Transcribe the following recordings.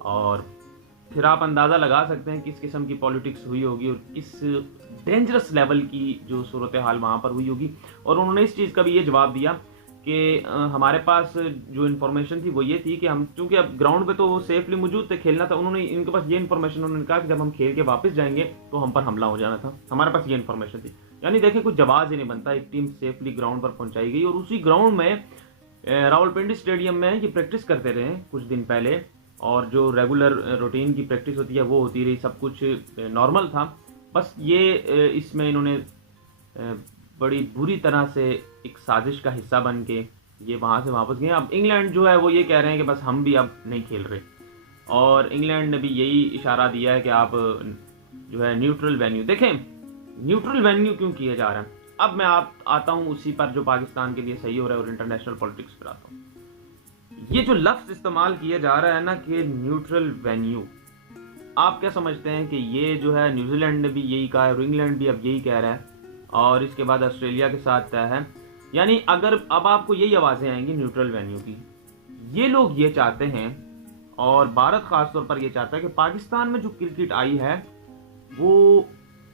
اور پھر آپ اندازہ لگا سکتے ہیں کس قسم کی پالیٹکس ہوئی ہوگی اور کس ڈینجرس لیول کی جو صورتحال وہاں پر ہوئی ہوگی. اور انہوں نے اس چیز کا بھی یہ جواب دیا کہ ہمارے پاس جو انفارمیشن تھی وہ یہ تھی کہ ہم چونکہ اب گراؤنڈ پہ تو وہ سیفلی موجود تھے, کھیلنا تھا, انہوں نے ان کے پاس یہ انفارمیشن, انہوں نے کہا کہ جب ہم کھیل کے واپس جائیں گے تو ہم پر حملہ ہو جانا تھا, ہمارے پاس یہ انفارمیشن تھی. یعنی دیکھیں کچھ جواز ہی نہیں بنتا, ایک ٹیم سیفلی گراؤنڈ پر پہنچائی گئی اور اسی گراؤنڈ میں راولپنڈی اسٹیڈیم میں یہ پریکٹس کرتے رہے کچھ دن پہلے, اور جو ریگولر روٹین کی پریکٹس ہوتی ہے وہ ہوتی رہی, سب کچھ نارمل تھا. بس یہ اس میں انہوں نے بڑی بری طرح سے ایک سازش کا حصہ بن کے یہ وہاں سے واپس گئے. اب انگلینڈ جو ہے وہ یہ کہہ رہے ہیں کہ بس ہم بھی اب نہیں کھیل رہے, اور انگلینڈ نے بھی یہی اشارہ دیا ہے کہ آپ جو ہے نیوٹرل وینیو, دیکھیں نیوٹرل وینیو کیوں کیا جا رہا ہے. اب میں آتا ہوں اسی پر جو پاکستان کے لیے صحیح ہو رہا ہے اور انٹرنیشنل پالیٹکس پر آتا ہوں. یہ جو لفظ استعمال کیا جا رہا ہے نا کہ نیوٹرل وینیو, آپ کیا سمجھتے ہیں کہ یہ جو ہے نیوزی لینڈ نے بھی یہی کہا ہے اور انگلینڈ بھی اب یہی کہہ رہا ہے, اور اس کے بعد آسٹریلیا کے ساتھ طے ہے. یعنی اگر اب آپ کو یہی آوازیں آئیں گی نیوٹرل وینیو کی, یہ لوگ یہ چاہتے ہیں اور بھارت خاص طور پر یہ چاہتا ہے کہ پاکستان میں جو کرکٹ آئی ہے وہ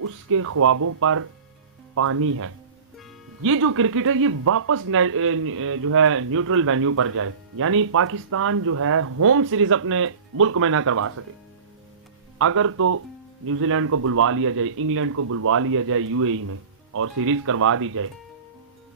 اس کے خوابوں پر پانی ہے. یہ جو کرکٹ ہے یہ واپس جو ہے نیوٹرل وینیو پر جائے, یعنی پاکستان جو ہے ہوم سیریز اپنے ملک میں نہ کروا سکے. اگر تو نیوزی لینڈ کو بلوا لیا جائے, انگلینڈ کو بلوا لیا جائے یو اے ای میں اور سیریز کروا دی جائے,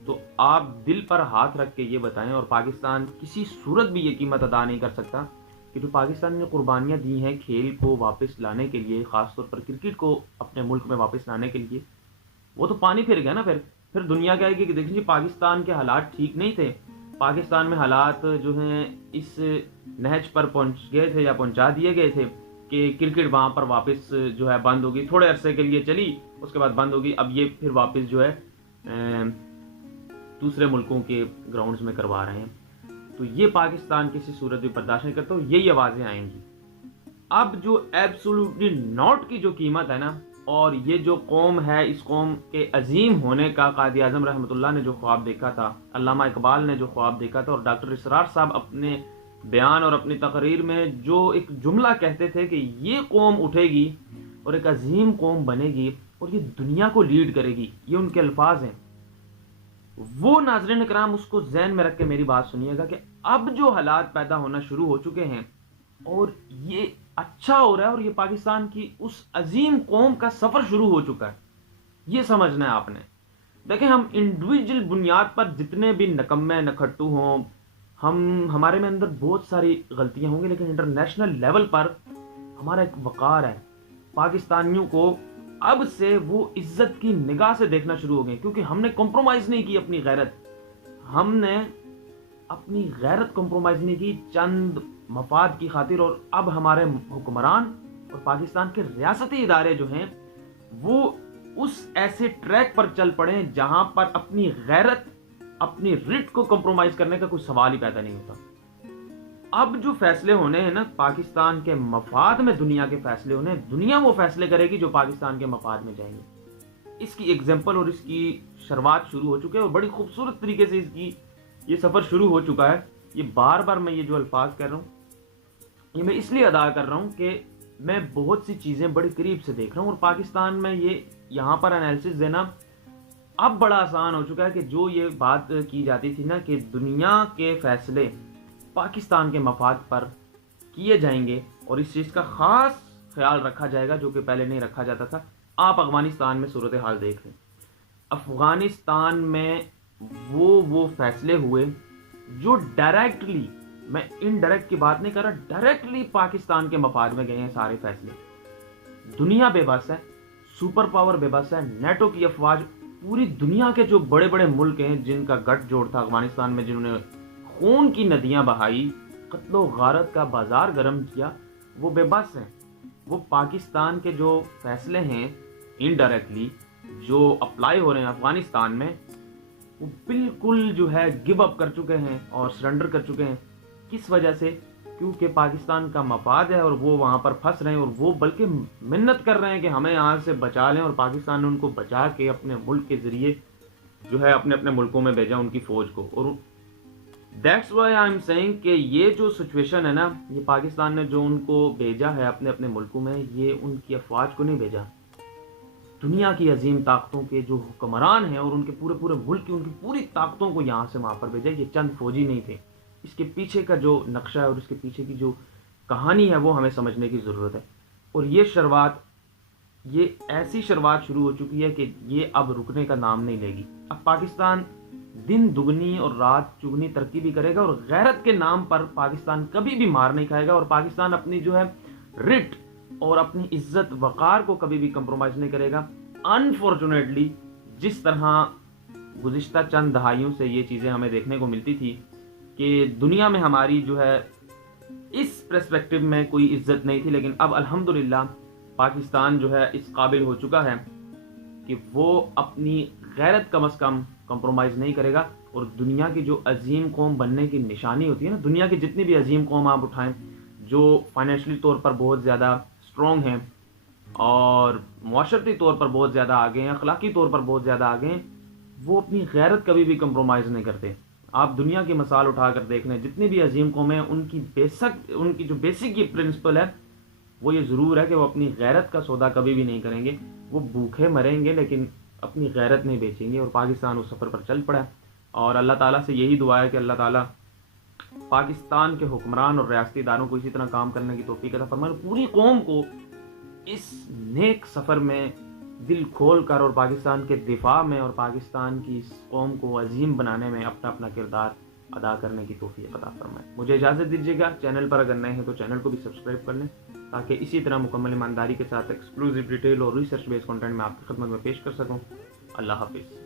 تو آپ دل پر ہاتھ رکھ کے یہ بتائیں, اور پاکستان کسی صورت بھی یہ قیمت ادا نہیں کر سکتا کہ جو پاکستان نے قربانیاں دی ہیں کھیل کو واپس لانے کے لیے, خاص طور پر کرکٹ کو اپنے ملک میں واپس لانے کے لیے, وہ تو پانی پھر گیا نا. پھر دنیا کہے گی کہ دیکھیں جی پاکستان کے حالات ٹھیک نہیں تھے, پاکستان میں حالات جو ہیں اس نہج پر پہنچ گئے تھے یا پہنچا دیے گئے تھے کہ کرکٹ وہاں پر واپس جو ہے بند ہوگی, تھوڑے عرصے کے لیے چلی, اس کے بعد بند ہوگی, اب یہ پھر واپس جو ہے دوسرے ملکوں کے گراؤنڈز میں کروا رہے ہیں. تو یہ پاکستان کسی صورت بھی برداشت نہیں کرتا, یہی آوازیں آئیں گی. اب جو ایبسولوٹلی ناٹ کی جو قیمت ہے نا, اور یہ جو قوم ہے, اس قوم کے عظیم ہونے کا قائد اعظم رحمۃ اللہ نے جو خواب دیکھا تھا, علامہ اقبال نے جو خواب دیکھا تھا, اور ڈاکٹر اسرار صاحب اپنے بیان اور اپنی تقریر میں جو ایک جملہ کہتے تھے کہ یہ قوم اٹھے گی اور ایک عظیم قوم بنے گی اور یہ دنیا کو لیڈ کرے گی, یہ ان کے الفاظ ہیں. وہ ناظرین کرام اس کو ذہن میں رکھ کے میری بات سنیے گا کہ اب جو حالات پیدا ہونا شروع ہو چکے ہیں اور یہ اچھا ہو رہا ہے, اور یہ پاکستان کی اس عظیم قوم کا سفر شروع ہو چکا ہے, یہ سمجھنا ہے آپ نے. دیکھیں ہم انڈیویجول بنیاد پر جتنے بھی نکمے نکھٹو ہوں, ہمارے میں اندر بہت ساری غلطیاں ہوں گی, لیکن انٹرنیشنل لیول پر ہمارا ایک وقار ہے. پاکستانیوں کو اب سے وہ عزت کی نگاہ سے دیکھنا شروع ہو گئے, کیونکہ ہم نے کمپرومائز نہیں کی اپنی غیرت, ہم نے اپنی غیرت کمپرومائز نہیں کی چند مفاد کی خاطر. اور اب ہمارے حکمران اور پاکستان کے ریاستی ادارے جو ہیں وہ اس ایسے ٹریک پر چل پڑے جہاں پر اپنی غیرت, اپنی رٹ کو کمپرومائز کرنے کا کوئی سوال ہی پیدا نہیں ہوتا. اب جو فیصلے ہونے ہیں نا پاکستان کے مفاد میں, دنیا کے فیصلے ہونے ہیں, دنیا وہ فیصلے کرے گی جو پاکستان کے مفاد میں جائیں گے. اس کی ایگزامپل اور اس کی شروعات شروع ہو چکے ہیں, اور بڑی خوبصورت طریقے سے اس کی یہ سفر شروع ہو چکا ہے. یہ بار بار میں یہ جو الفاظ کہہ رہا ہوں یہ میں اس لیے ادا کر رہا ہوں کہ میں بہت سی چیزیں بڑی قریب سے دیکھ رہا ہوں, اور پاکستان میں یہ یہاں پر انالیسس دینا اب بڑا آسان ہو چکا ہے کہ جو یہ بات کی جاتی تھی نا کہ دنیا کے فیصلے پاکستان کے مفاد پر کیے جائیں گے اور اس چیز کا خاص خیال رکھا جائے گا جو کہ پہلے نہیں رکھا جاتا تھا. آپ افغانستان میں صورتحال دیکھ لیں, افغانستان میں وہ فیصلے ہوئے جو ڈائریکٹلی, میں انڈائریکٹ کی بات نہیں کر رہا, ڈائریکٹلی پاکستان کے مفاد میں گئے ہیں سارے فیصلے. دنیا بے بس ہے, سپر پاور بے بس ہے, نیٹو کی افواج, پوری دنیا کے جو بڑے بڑے ملک ہیں جن کا گٹھ جوڑ تھا افغانستان میں, جنہوں نے خون کی ندیاں بہائی, قتل و غارت کا بازار گرم کیا, وہ بے بس ہیں. وہ پاکستان کے جو فیصلے ہیں انڈائریکٹلی جو اپلائی ہو رہے ہیں افغانستان میں, وہ بالکل جو ہے گو اپ کر چکے ہیں اور سرنڈر کر چکے ہیں. کس وجہ سے؟ کیونکہ پاکستان کا مفاد ہے اور وہ وہاں پر پھنس رہے ہیں, اور وہ بلکہ منت کر رہے ہیں کہ ہمیں یہاں سے بچا لیں, اور پاکستان نے ان کو بچا کے اپنے ملک کے ذریعے جو ہے اپنے اپنے ملکوں میں بھیجا ان کی فوج کو. اور that's why I am seeing کہ یہ جو سچویشن ہے نا، یہ پاکستان نے جو ان کو بھیجا ہے اپنے اپنے ملکوں میں، یہ ان کی افواج کو نہیں بھیجا، دنیا کی عظیم طاقتوں کے جو حکمران ہیں اور ان کے پورے پورے ملک کی ان کی پوری طاقتوں کو یہاں سے وہاں پر بھیجا۔ یہ چند فوجی نہیں تھے، اس کے پیچھے کا جو نقشہ ہے اور اس کے پیچھے کی جو کہانی ہے وہ ہمیں سمجھنے کی ضرورت ہے۔ اور یہ ایسی شروعات شروع ہو چکی ہے کہ یہ اب رکنے کا نام نہیں لے گی۔ اب پاکستان دن دگنی اور رات چگنی ترقی بھی کرے گا، اور غیرت کے نام پر پاکستان کبھی بھی مار نہیں کھائے گا، اور پاکستان اپنی جو ہے رٹ اور اپنی عزت وقار کو کبھی بھی کمپرومائز نہیں کرے گا۔ انفارچونیٹلی جس طرح گزشتہ چند دہائیوں سے یہ چیزیں ہمیں دیکھنے کو ملتی تھی کہ دنیا میں ہماری جو ہے اس پرسپیکٹو میں کوئی عزت نہیں تھی، لیکن اب الحمدللہ پاکستان جو ہے اس قابل ہو چکا ہے کہ وہ اپنی غیرت کم از کم کمپرومائز نہیں کرے گا، اور دنیا کی جو عظیم قوم بننے کی نشانی ہوتی ہے نا، دنیا کی جتنی بھی عظیم قوم آپ اٹھائیں جو فائنینشلی طور پر بہت زیادہ اسٹرانگ ہیں اور معاشرتی طور پر بہت زیادہ آگے ہیں، اخلاقی طور پر بہت زیادہ آگے ہیں، وہ اپنی غیرت کبھی بھی کمپرومائز نہیں کرتے۔ آپ دنیا کی مثال اٹھا کر دیکھ لیں، جتنی بھی عظیم قومیں ہیں ان کی جو بیسک یہ پرنسپل ہے وہ یہ ضرور ہے کہ وہ اپنی غیرت کا سودا کبھی بھی نہیں کریں گے۔ وہ بھوکے مریں گے لیکن اپنی غیرت نہیں بیچیں گے، اور پاکستان اس سفر پر چل پڑا ہے۔ اور اللہ تعالیٰ سے یہی دعا ہے کہ اللہ تعالیٰ پاکستان کے حکمران اور ریاستی اداروں کو اسی طرح کام کرنے کی توفیق عطا فرمائے، پوری قوم کو اس نیک سفر میں دل کھول کر اور پاکستان کے دفاع میں اور پاکستان کی اس قوم کو عظیم بنانے میں اپنا اپنا کردار ادا کرنے کی توفیق عطا فرمائے۔ مجھے اجازت دیجیے گا، چینل پر اگر نئے ہیں تو چینل کو بھی سبسکرائب کر لیں تاکہ اسی طرح مکمل ایمانداری کے ساتھ ایکسکلوزیو ڈیٹیل اور ریسرچ بیس کنٹینٹ میں آپ کی خدمت میں پیش کر سکوں۔ اللہ حافظ۔